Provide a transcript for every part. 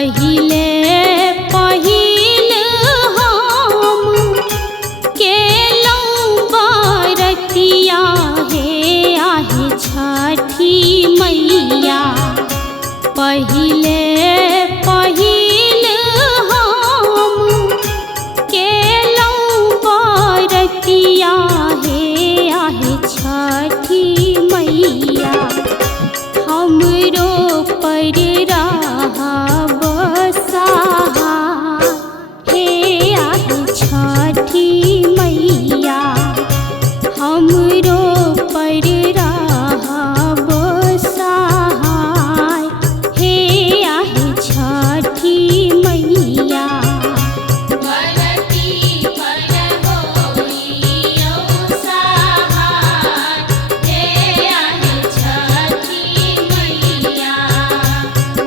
पहिले पहिल हम केलौं बरतिया हे आहे छठी मैया। पहिले पहिल हम केलौं बरतिया हे आहे छठी मैया। हमरो पर रहा बसाहा हे आहे छठी मैया। हमरो पर रहा बसाहा हे आहे छठी मैया। बरती पर होइयो सहाय हे आहे छठी मैया।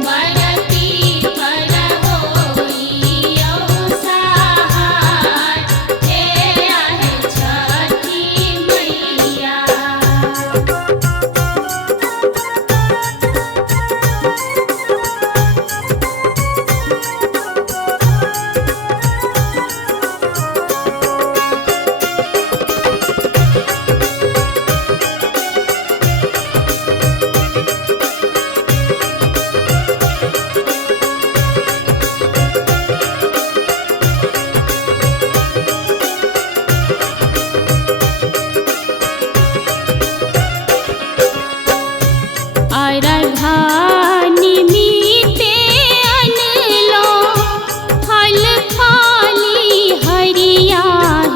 बरती पर होइयो सहाय हे आहे छठी मैया। अर्घा निमित्ते अनलो फल फाली हरिया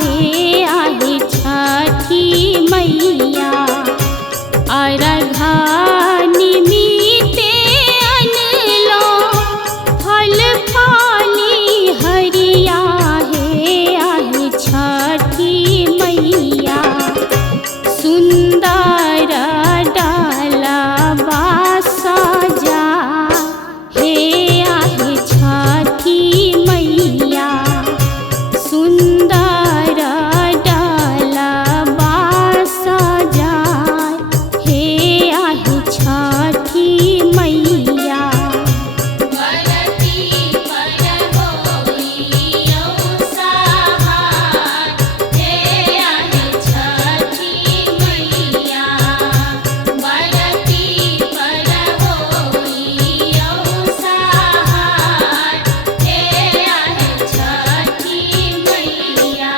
हे आहे छठी मैया। अर्घा निमित्ते अनलो फल फाली हरिया हे आहे छठी मैया। सुंदर डाला सजा हे आहे छठी मैया। सुंदर डाला सजा हे आहे छठी मैया। बरती पर होइयो सहाय हे आहे छठी मैया। बरती पर होइयो सहाय हे आहे छठी मैया।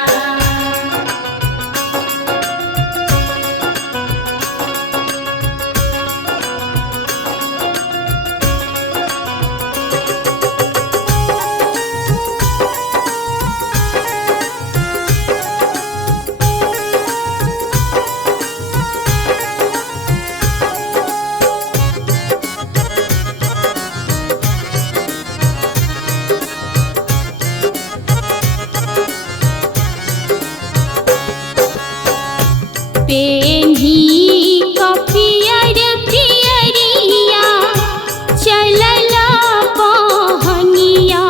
पेन्ही कपियर पियरिया चलल बहनिया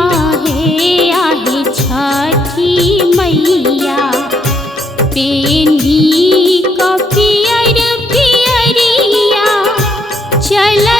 हे आहे छठी मैया। पेन्ही कपियर पियरिया चलल